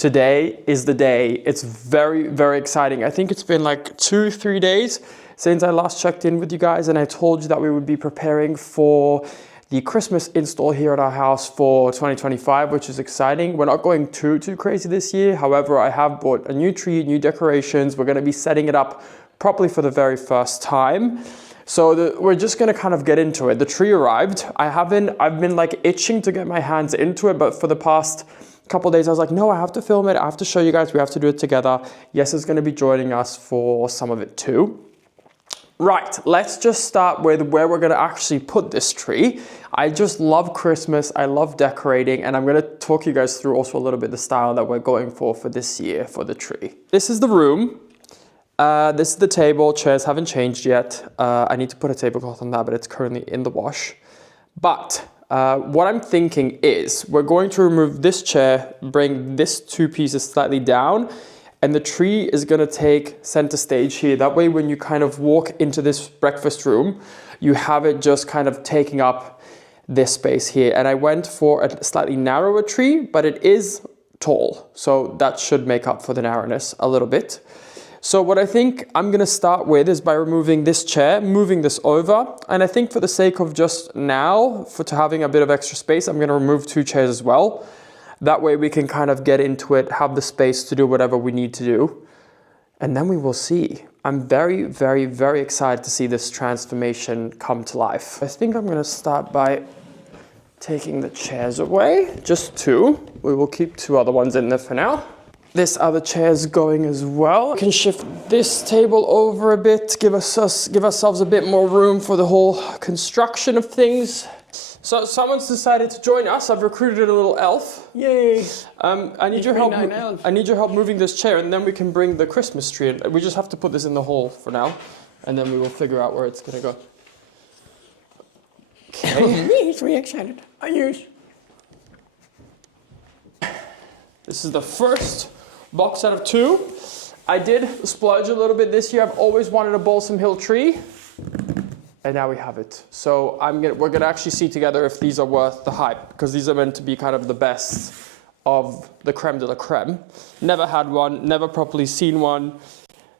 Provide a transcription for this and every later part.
Today is the day. It's very, very exciting. I think it's been like 2-3 days since I last checked in with you guys and I told you that we would be preparing for the Christmas install here at our house for 2025, which is exciting. We're not going too crazy this year. However, I have bought a new tree, new decorations. We're gonna be setting it up properly for the very first time. So we're just gonna kind of get into it. The tree arrived. I've been like itching to get my hands into it, but for the past couple of days I was like, no, I have to film it. I have to show you guys, we have to do it together. Yes, is gonna be joining us for some of it too. Right, let's just start with where we're gonna actually put this tree. I just love Christmas, I love decorating, and I'm gonna talk you guys through also a little bit the style that we're going for this year for the tree. This is the room. This is the table, chairs haven't changed yet. I need to put a tablecloth on that, but it's currently in the wash. But what I'm thinking is we're going to remove this chair, bring this two pieces slightly down, and the tree is gonna take center stage here. That way, when you kind of walk into this breakfast room, you have it just kind of taking up this space here. And I went for a slightly narrower tree, but it is tall. So that should make up for the narrowness a little bit. So what I think I'm gonna start with is by removing this chair, moving this over. And I think for the sake of just now, to having a bit of extra space, I'm gonna remove 2 chairs as well. That way we can kind of get into it, have the space to do whatever we need to do. And then we will see. I'm very, very, very excited to see this transformation come to life. I think I'm gonna start by taking the chairs away, just 2. We will keep 2 other ones in there for now. This other chair is going as well. We can shift this table over a bit, give ourselves a bit more room for the whole construction of things. So someone's decided to join us. I've recruited a little elf. Yay! I need your help. I need your help moving this chair, and then we can bring the Christmas tree in. We just have to put this in the hall for now, and then we will figure out where it's gonna go. Okay. He's really excited. This is the first box out of 2. I did splurge a little bit this year. I've always wanted a balsam hill tree. And now we have it. So we're gonna actually see together if these are worth the hype, because these are meant to be kind of the best of the creme de la creme. Never had one, never properly seen one.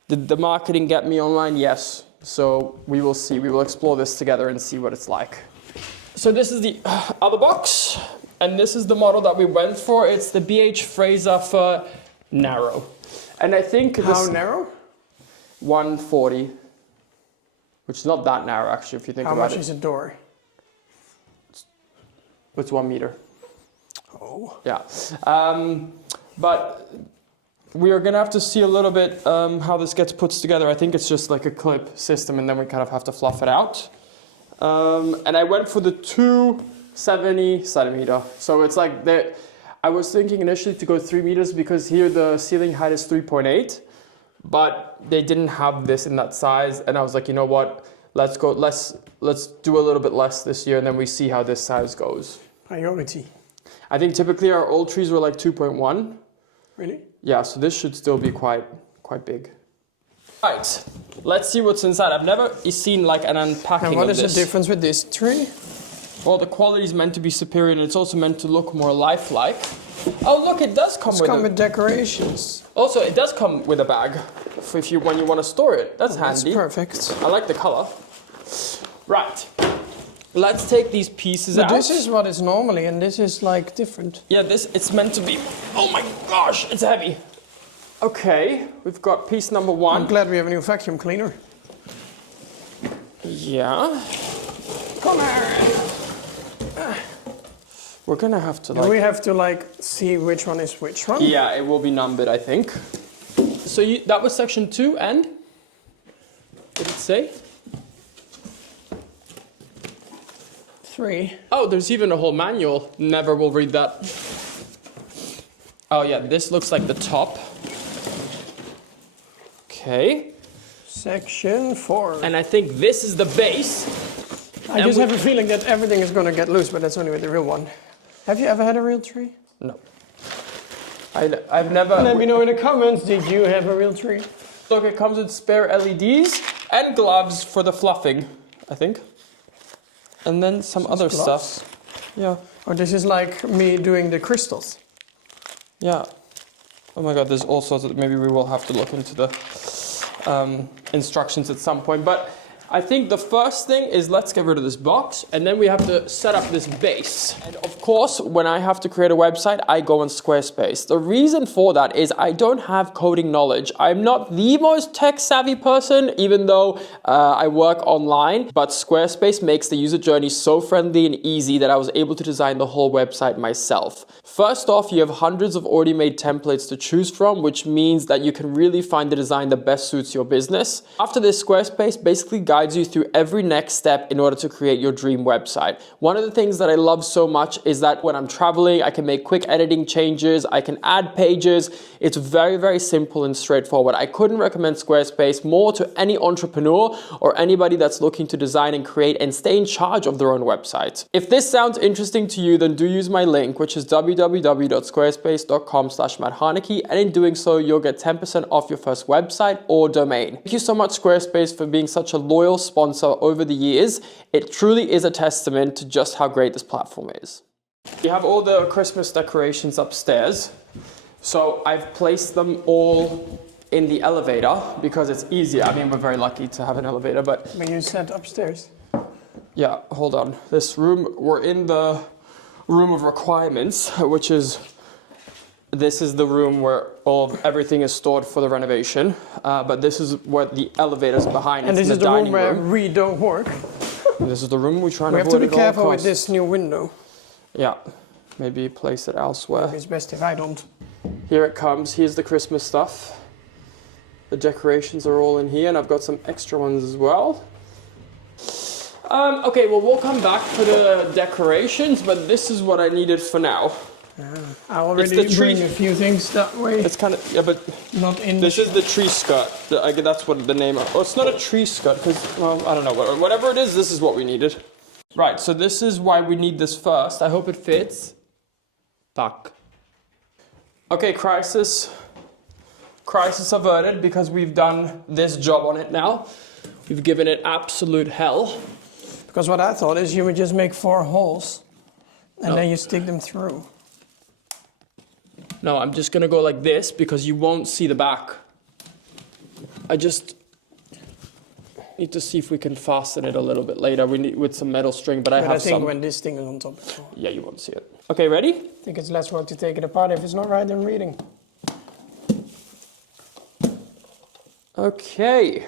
Did the marketing get me online? Yes. So we will see. We will explore this together and see what it's like. So this is the other box, and this is the model that we went for. It's the 𝒂𝒐𝒏𝒆𝒚 narrow. And I think How narrow? 140. Which is not that narrow, actually, if you think about it. How much is a door? It's 1 meter. Oh. Yeah. But we are going to have to see a little bit how this gets put together. I think it's just like a clip system, and then we kind of have to fluff it out. And I went for the 270 centimeter. So it's like, I was thinking initially to go 3 meters because here the ceiling height is 3.8. But they didn't have this in that size, and I was like, you know what? Let's do a little bit less this year, and then we see how this size goes. Priority. I think typically our old trees were like 2.1. Really? Yeah, so this should still be quite big. Right, let's see what's inside. I've never seen like an unpacking of this. And what is the difference with this tree? Well, the quality is meant to be superior, and it's also meant to look more lifelike. Oh, look, it does come with decorations. Also, it does come with a bag for when you want to store it. That's handy. That's perfect. I like the color. Right. Let's take these pieces out. But this is what is normally, and this is like different. Yeah, it's meant to be. Oh my gosh, it's heavy. Okay, we've got piece number 1. I'm glad we have a new vacuum cleaner. Yeah. Come here. We're gonna have to Do we have to like see which one is which one? Yeah, it will be numbered, I think. So that was section 2, and? What did it say? 3. Oh, there's even a whole manual. Never will read that. Oh yeah, this looks like the top. Okay. Section 4. And I think this is the base. I just have a feeling that everything is going to get loose, but that's only with the real one. Have you ever had a real tree? No. I've never... Let me know in the comments, did you have a real tree? Look, it comes with spare LEDs and gloves for the fluffing, I think. And then some other gloves? stuff. Yeah. Oh, this is like me doing the crystals. Yeah. Oh my God, there's all sorts of, maybe we will have to look into the instructions at some point. But I think the first thing is let's get rid of this box, and then we have to set up this base. And of course, when I have to create a website, I go on Squarespace. The reason for that is I don't have coding knowledge. I'm not the most tech savvy person, even though I work online, but Squarespace makes the user journey so friendly and easy that I was able to design the whole website myself. First off, you have hundreds of already made templates to choose from, which means that you can really find the design that best suits your business. After this, Squarespace basically guides you through every next step in order to create your dream website. One of the things that I love so much is that when I'm traveling, I can make quick editing changes, I can add pages. It's very, very simple and straightforward. I couldn't recommend Squarespace more to any entrepreneur or anybody that's looking to design and create and stay in charge of their own website. If this sounds interesting to you, then do use my link, which is www.squarespace.com/MattHarnacke, and in doing so, you'll get 10% off your first website or domain. Thank you so much, Squarespace, for being such a loyal sponsor over the years. It truly is a testament to just how great this platform is. You have all the Christmas decorations upstairs. So I've placed them all in the elevator because it's easier. I mean, we're very lucky to have an elevator, but... But you said upstairs. Yeah, hold on. This room, we're in the room of requirements, which is... This is the room where everything is stored for the renovation, but this is what the elevator's behind. And this is the room where we don't work. This is the room we try to avoid. We have to be careful with this new window. Yeah, maybe place it elsewhere. Maybe it's best if I don't. Here it comes. Here's the Christmas stuff. The decorations are all in here, and I've got some extra ones as well. Okay, well, we'll come back for the decorations, but this is what I needed for now. I already bring a few things that way. It's kind of, yeah, but not in this is the tree skirt. That's what the name of. Oh, it's not a tree skirt because, well, I don't know. Whatever it is, this is what we needed. Right, so this is why we need this first. I hope it fits. Fuck. Okay, crisis averted because we've done this job on it now. We've given it absolute hell. Because what I thought is you would just make 4 holes and then you stick them through. No, I'm just gonna go like this because you won't see the back. I just need to see if we can fasten it a little bit later. We need with some metal string, but I have some. when this thing is on top. Yeah, you won't see it. Okay, ready? I think it's less work to take it apart if it's not right in reading. Okay.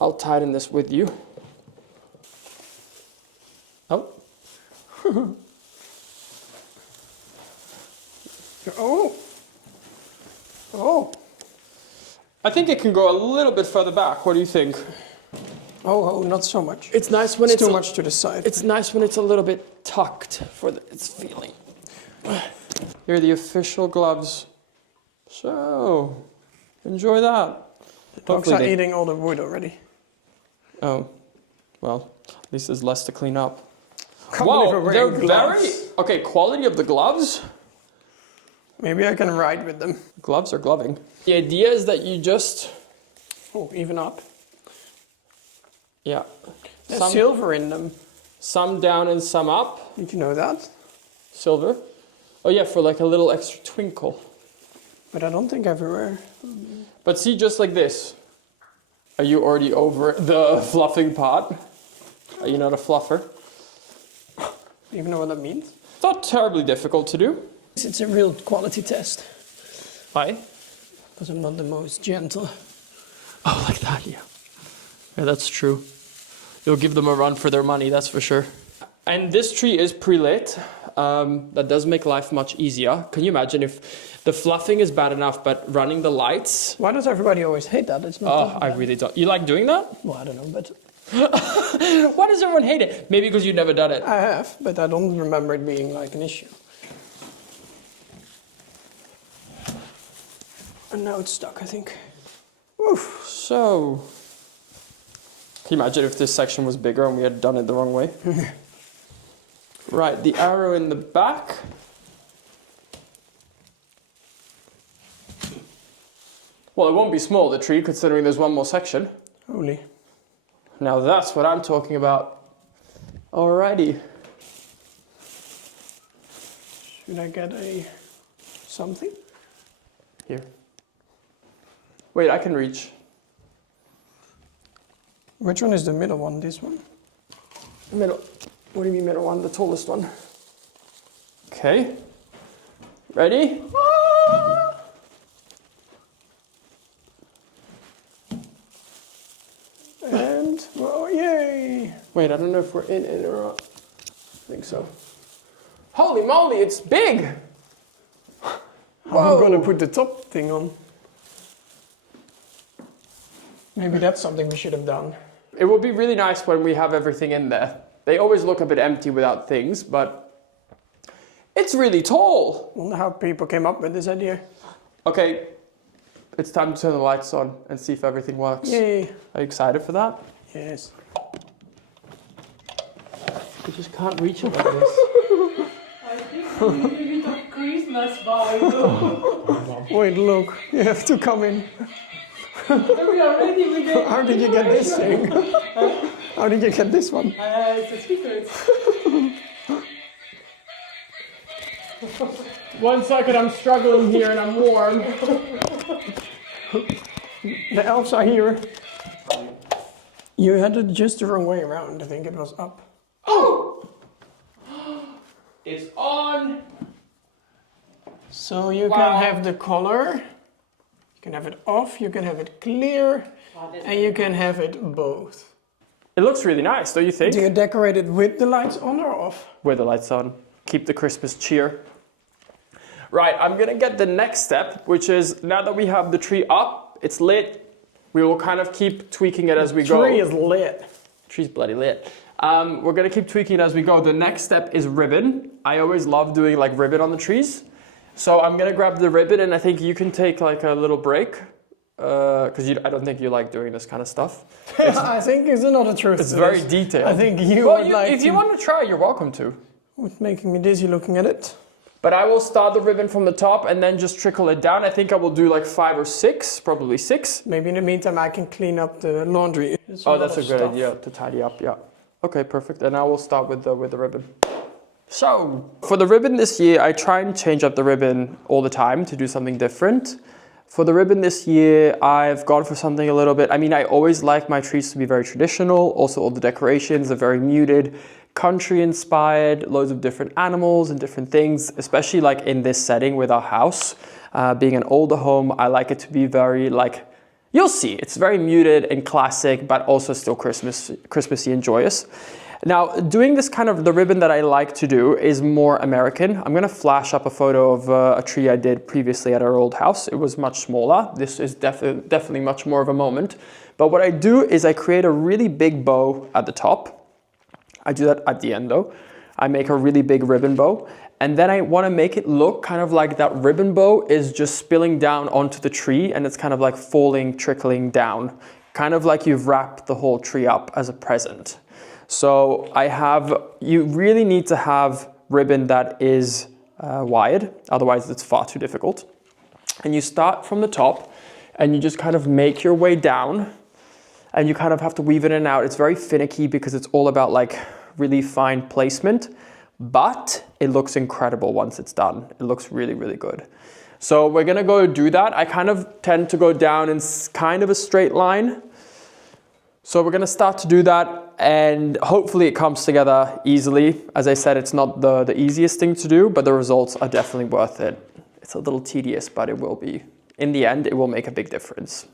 I'll tighten this with you. Oh. Oh. Oh. I think it can go a little bit further back. What do you think? Oh, not so much. It's nice when it's too much to the side. It's nice when it's a little bit tucked for its feeling. Here are the official gloves. So, enjoy that. The dogs are eating all the wood already. Oh, well, at least there's less to clean up. Whoa, they're very... Okay, quality of the gloves. Maybe I can ride with them. Gloves are gloving. The idea is that you just... Oh, even up. Yeah. There's silver in them. Some down and some up. Did you know that? Silver? Oh yeah, for like a little extra twinkle. But I don't think everywhere. But see, just like this. Are you already over the fluffing part? Are you not a fluffer? Do you even know what that means? It's not terribly difficult to do. It's a real quality test. Why? Because I'm not the most gentle. Oh, like that, yeah. Yeah, that's true. You'll give them a run for their money, that's for sure. And this tree is pre-lit. That does make life much easier. Can you imagine if the fluffing is bad enough, but running the lights? Why does everybody always hate that? It's not. Oh, I really don't. You like doing that? Well, I don't know, but... Why does everyone hate it? Maybe because you've never done it. I have, but I don't remember it being like an issue. And now it's stuck, I think. Oof. So, can you imagine if this section was bigger and we had done it the wrong way? Right, the arrow in the back. Well, it won't be small, the tree, considering there's one more section. Holy. Now that's what I'm talking about. Alrighty. Should I get something? Here. Wait, I can reach. Which one is the middle one? This one? Middle. What do you mean middle one? The tallest one. Okay. Ready? And, oh, yay! Wait, I don't know if we're in it or not. I think so. Holy moly, it's big! I'm gonna put the top thing on. Maybe that's something we should have done. It will be really nice when we have everything in there. They always look a bit empty without things, but it's really tall. I wonder how people came up with this idea. Okay, it's time to turn the lights on and see if everything works. Yay! Are you excited for that? Yes. You just can't reach it like this. I think it's a little bit of Christmas vibe. Wait, look, you have to come in. We are ready with it. How did you get this thing? How did you get this one? It's a secret. 1 second, I'm struggling here and I'm warm. The elves are here. You had it just the wrong way around. I think it was up. Oh! It's on! So you Wow. can have the color, you can have it off, you can have it clear, and you can have it both. It looks really nice, don't you think? Do you decorate it with the lights on or off? With the lights on. Keep the Christmas cheer. Right, I'm gonna get the next step, which is now that we have the tree up, it's lit, we will kind of keep tweaking it as we go. The tree is lit. Tree's bloody lit. We're gonna keep tweaking it as we go. The next step is ribbon. I always love doing like ribbon on the trees. So I'm gonna grab the ribbon and I think you can take like a little break. Because I don't think you like doing this kind of stuff. I think it's another truth. It's to very this. detailed. I think you Well, would like if to. you want to try, you're welcome to. It's making me dizzy looking at it. But I will start the ribbon from the top and then just trickle it down. I think I will do like 5 or 6, probably 6. Maybe in the meantime I can clean up the laundry. It's Oh, lot that's a of good stuff. idea to tidy up, yeah. Okay, perfect. And I will start with the ribbon. So, for the ribbon this year, I try and change up the ribbon all the time to do something different. For the ribbon this year, I've gone for something a little bit, I mean, I always like my trees to be very traditional. Also, all the decorations are very muted, country inspired, loads of different animals and different things, especially like in this setting with our house. Being an older home, I like it to be very like, you'll see, it's very muted and classic, but also still Christmassy and joyous. Now, doing this kind of, the ribbon that I like to do is more American. I'm gonna flash up a photo of a tree I did previously at our old house. It was much smaller. This is definitely much more of a moment. But what I do is I create a really big bow at the top. I do that at the end though. I make a really big ribbon bow. And then I wanna make it look kind of like that ribbon bow is just spilling down onto the tree and it's kind of like falling, trickling down. Kind of like you've wrapped the whole tree up as a present. So you really need to have ribbon that is wired, otherwise it's far too difficult. And you start from the top and you just kind of make your way down and you kind of have to weave it in and out. It's very finicky because it's all about like really fine placement, but it looks incredible once it's done. It looks really, really good. So we're gonna go do that. I kind of tend to go down in kind of a straight line. So we're gonna start to do that and hopefully it comes together easily. As I said, it's not the easiest thing to do, but the results are definitely worth it. It's a little tedious, but it will be. In the end, it will make a big difference.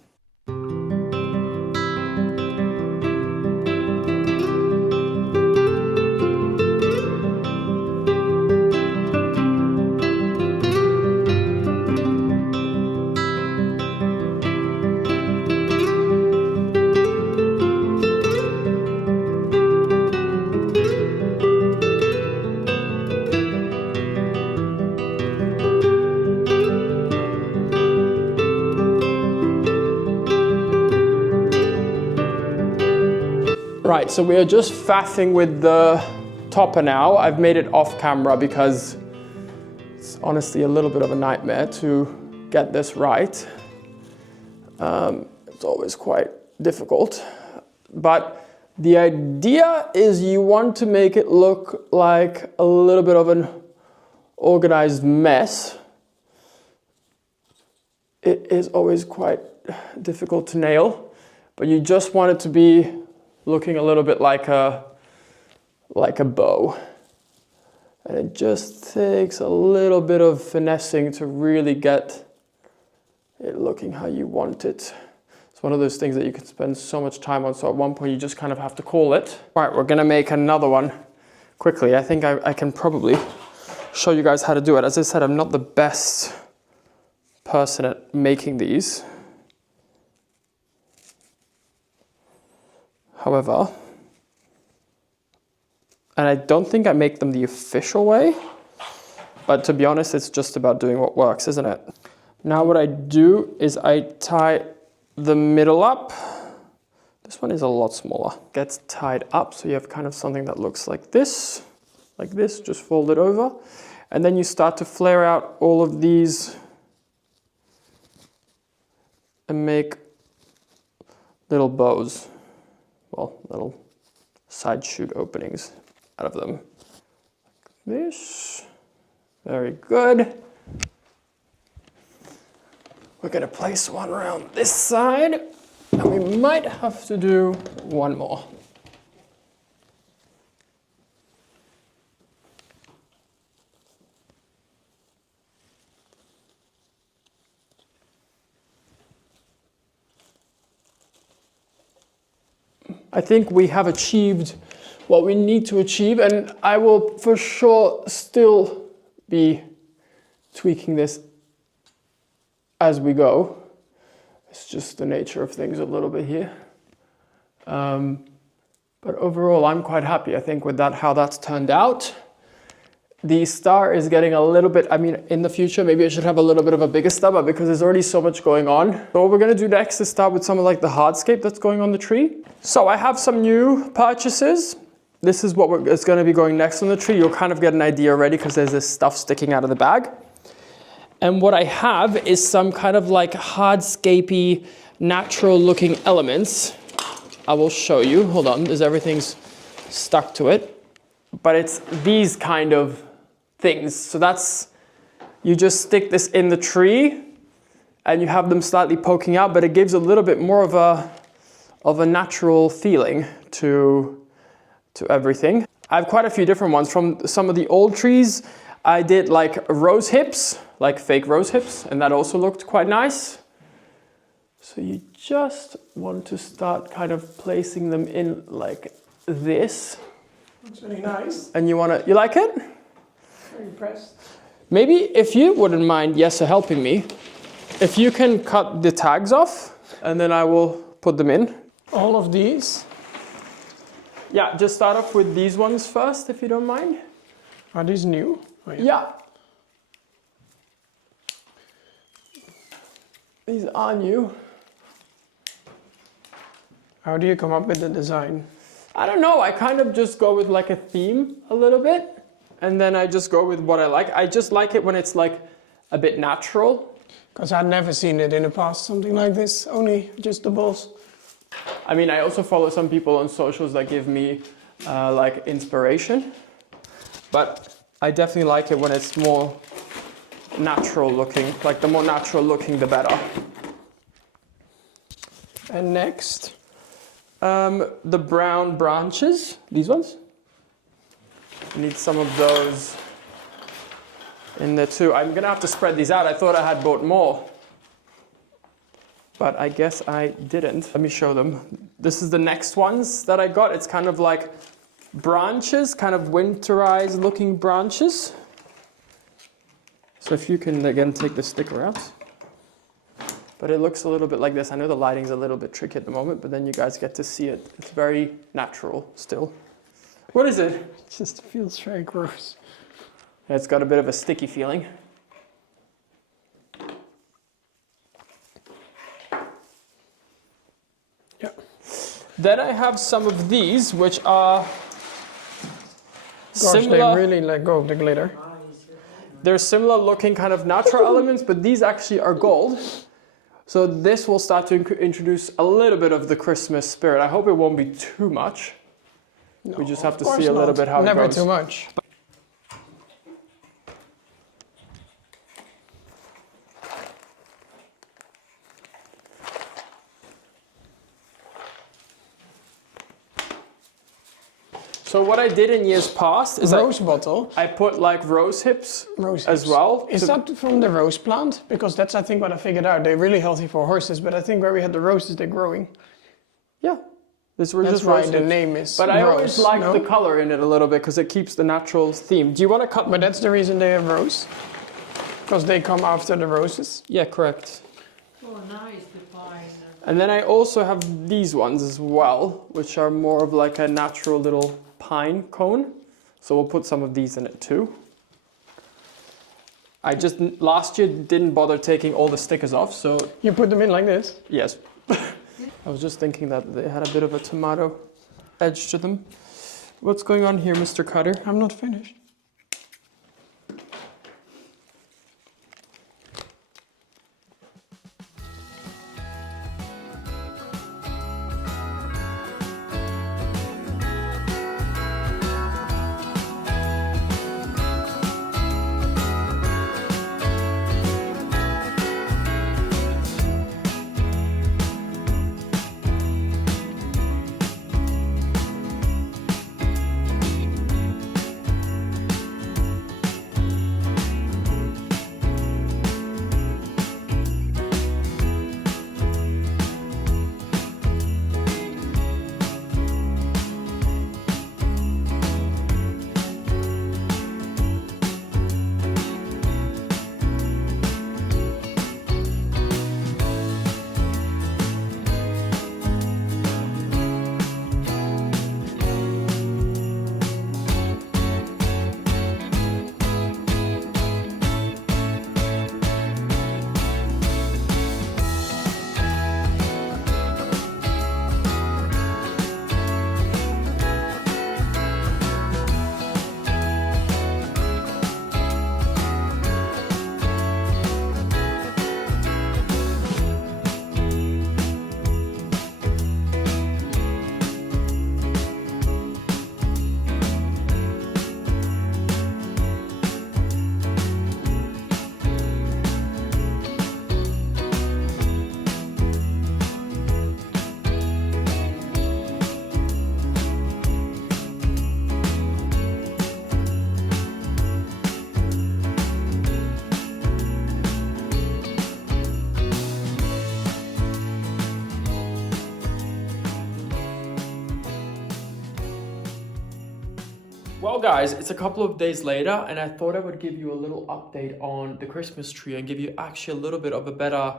Right, so we are just faffing with the topper now. I've made it off camera because it's honestly a little bit of a nightmare to get this right. It's always quite difficult. But the idea is you want to make it look like a little bit of an organized mess. it is always quite difficult to nail, but you just want it to be looking a little bit like a bow. And it just takes a little bit of finessing to really get it looking how you want it. It's one of those things that you can spend so much time on, so at one point you just kind of have to call it. All right, we're gonna make another one quickly. I think I can probably show you guys how to do it. As I said, I'm not the best person at making these. However, and I don't think I make them the official way, but to be honest, it's just about doing what works, isn't it? Now what I do is I tie the middle up. This one is a lot smaller. Gets tied up, so you have kind of something that looks like this, just fold it over. And then you start to flare out all of these and make little bows, well, little side shoot openings out of them. Like this, very good. We're gonna place one around this side, and we might have to do one more. I think we have achieved what we need to achieve, and I will for sure still be tweaking this as we go. It's just the nature of things a little bit here. But overall, I'm quite happy, I think, with that, how that's turned out. The star is getting a little bit, I mean, in the future, maybe I should have a little bit of a bigger star, but because there's already so much going on. So what we're gonna do next is start with some of like the hardscape that's going on the tree. So I have some new purchases. This is what is gonna be going next on the tree. You'll kind of get an idea already because there's this stuff sticking out of the bag. And what I have is some kind of like hardscapey, natural looking elements. I will show you, hold on, there's everything's stuck to it. But it's these kind of things. So that's, you just stick this in the tree and you have them slightly poking out, but it gives a little bit more of a natural feeling to everything. I have quite a few different ones. From some of the old trees, I did like rose hips, like fake rose hips, and that also looked quite nice. So you just want to start kind of placing them in like this. That's really nice. And you like it? Very impressed. Maybe if you wouldn't mind, Jesse, helping me, if you can cut the tags off, and then I will put them in. All of these? Yeah, just start off with these ones first, if you don't mind. Are these new? Oh, Yeah. These are new. How do you come up with the design? I don't know, I kind of just go with like a theme a little bit, and then I just go with what I like. I just like it when it's like a bit natural. Because I'd never seen it in the past, something like this, only just the balls. I mean, I also follow some people on socials that give me like inspiration, but I definitely like it when it's more natural looking. Like the more natural looking, the better. And next? The brown branches, these ones. Need some of those in there too. I'm gonna have to spread these out. I thought I had bought more, but I guess I didn't. Let me show them. This is the next ones that I got. It's kind of like branches, kind of winterized looking branches. So if you can again take the sticker out. But it looks a little bit like this. I know the lighting's a little bit tricky at the moment, but then you guys get to see it. It's very natural still. What is it? It just feels very gross. Yeah, it's got a bit of a sticky feeling. Yeah. Then I have some of these, which are Gosh, similar. they really let go of the glitter. They're similar looking kind of natural elements, but these actually are gold. So this will start to introduce a little bit of the Christmas spirit. I hope it won't be too much. No, We just have to of see a course little not. bit how it Never goes. too much. So what I did in years past is Rose bottle. I put like rose hips Rose as hips. well. Is that from the rose plant? Because that's, I think, what I figured out. They're really healthy for horses, but I think where we had the roses, they're growing. Yeah. This was That's just why rose the hips. name is But I rose, always like no? the color in it a little bit because it keeps the natural theme. Do you want to cut? But that's the reason they have rose? Because they come after the roses? Yeah, correct. Oh, nice, the pine. And then I also have these ones as well, which are more of like a natural little pine cone. So we'll put some of these in it too. I just last year didn't bother taking all the stickers off, so You put them in like this? yes. I was just thinking that they had a bit of a tomato edge to them. What's going on here, Mr. Cutter? I'm not finished. Well guys, it's a couple of days later and I thought I would give you a little update on the Christmas tree and give you actually a little bit of a better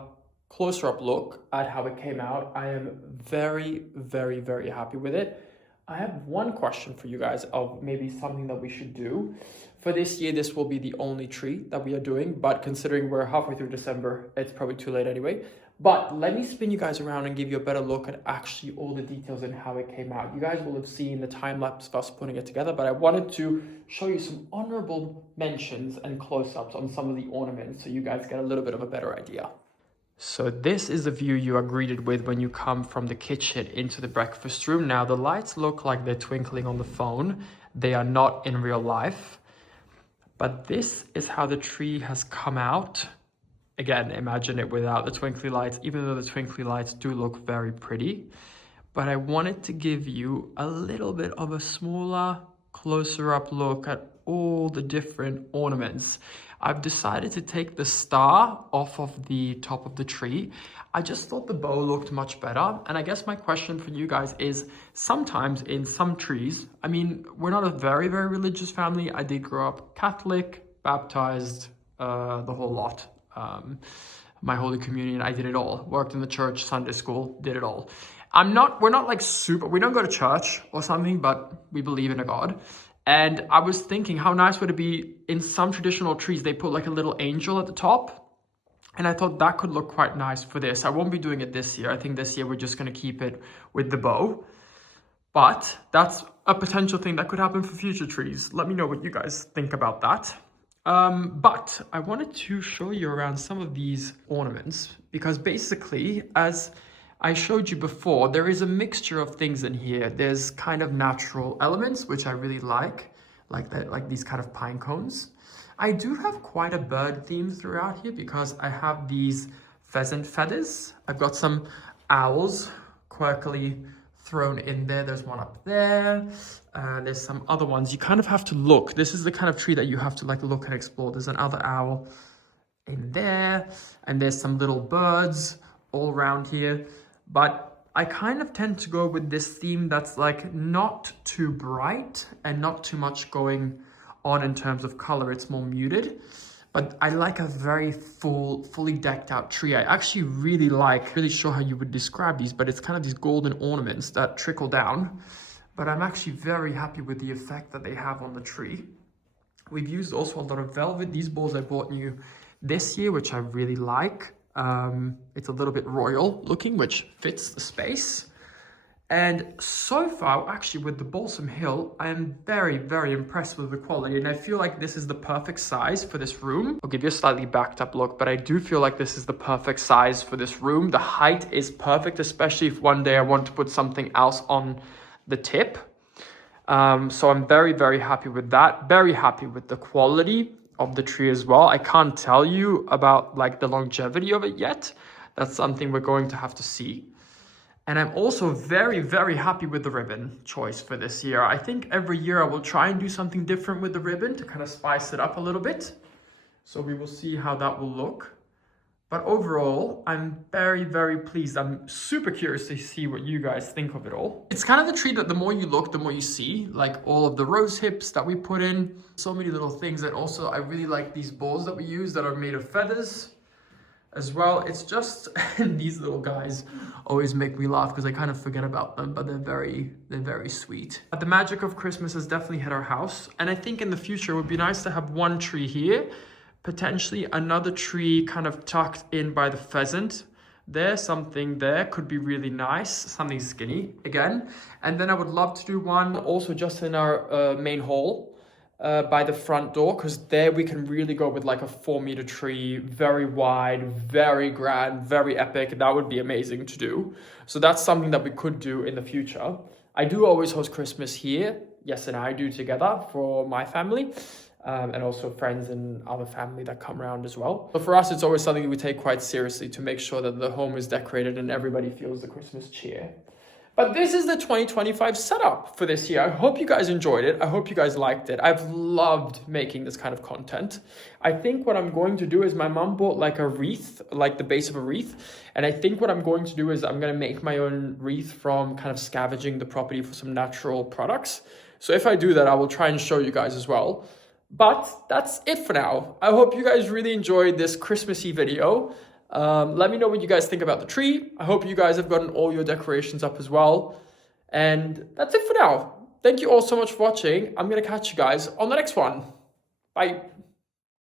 closer up look at how it came out. I am very, very, very happy with it. I have one question for you guys of maybe something that we should do. For this year, this will be the only tree that we are doing, but considering we're halfway through December, it's probably too late anyway. But let me spin you guys around and give you a better look at actually all the details and how it came out. You guys will have seen the time lapse of us putting it together, but I wanted to show you some honorable mentions and close-ups on some of the ornaments so you guys get a little bit of a better idea. So this is the view you are greeted with when you come from the kitchen into the breakfast room. Now the lights look like they're twinkling on the phone. They are not in real life. But this is how the tree has come out. Again, imagine it without the twinkly lights, even though the twinkly lights do look very pretty. But I wanted to give you a little bit of a smaller, closer up look at all the different ornaments. I've decided to take the star off of the top of the tree. I just thought the bow looked much better. And I guess my question for you guys is, sometimes in some trees, I mean, we're not a very, very religious family. I did grow up Catholic, baptized, the whole lot. My Holy Communion, I did it all. Worked in the church, Sunday school, did it all. We're not like super, we don't go to church or something, but we believe in a God. And I was thinking, how nice would it be in some traditional trees, they put like a little angel at the top. And I thought that could look quite nice for this. I won't be doing it this year. I think this year we're just going to keep it with the bow. But that's a potential thing that could happen for future trees. Let me know what you guys think about that. But I wanted to show you around some of these ornaments because basically, as I showed you before, there is a mixture of things in here. There's kind of natural elements, which I really like that, like these kind of pine cones. I do have quite a bird theme throughout here because I have these pheasant feathers. I've got some owls quirkily thrown in there. There's one up there. There's some other ones. You kind of have to look. This is the kind of tree that you have to like look and explore. There's another owl in there, and there's some little birds all around here. But I kind of tend to go with this theme that's like not too bright and not too much going on in terms of color. It's more muted. But I like a very fully decked out tree. I actually really like, really sure how you would describe these, but it's kind of these golden ornaments that trickle down. But I'm actually very happy with the effect that they have on the tree. We've used also a lot of velvet. These balls I bought new this year, which I really like. It's a little bit royal looking, which fits the space. And so far, actually, with the balsam hill, I am very, very impressed with the quality. And I feel like this is the perfect size for this room. I'll give you a slightly backed up look, but I do feel like this is the perfect size for this room. The height is perfect, especially if one day I want to put something else on the tip. So I'm very, very happy with that. Very happy with the quality of the tree as well. I can't tell you about like the longevity of it yet. That's something we're going to have to see. And I'm also very, very happy with the ribbon choice for this year. I think every year I will try and do something different with the ribbon to kind of spice it up a little bit. So we will see how that will look. But overall, I'm very, very pleased. I'm super curious to see what you guys think of it all. It's kind of the tree that the more you look, the more you see. Like all of the rose hips that we put in. So many little things. And also I really like these balls that we use that are made of feathers as well. It's just, these little guys always make me laugh because I kind of forget about them, but they're very sweet. But the magic of Christmas has definitely hit our house. And I think in the future it would be nice to have one tree here, potentially another tree kind of tucked in by the pheasant. There's something there, could be really nice, something skinny again. And then I would love to do one also just in our main hall. By the front door, because there we can really go with like a 4-meter tree, very wide, very grand, very epic. That would be amazing to do. So that's something that we could do in the future. I do always host Christmas here. Yes, and I do together for my family, and also friends and other family that come around as well. But for us, it's always something we take quite seriously to make sure that the home is decorated and everybody feels the Christmas cheer. But this is the 2025 setup for this year. I hope you guys enjoyed it. I hope you guys liked it. I've loved making this kind of content. I think what I'm going to do is my mom bought like a wreath, like the base of a wreath. And I think what I'm going to do is I'm going to make my own wreath from kind of scavenging the property for some natural products. So if I do that, I will try and show you guys as well. But that's it for now. I hope you guys really enjoyed this Christmassy video. Let me know what you guys think about the tree. I hope you guys have gotten all your decorations up as well. And that's it for now. Thank you all so much for watching. I'm going to catch you guys on the next one. Bye.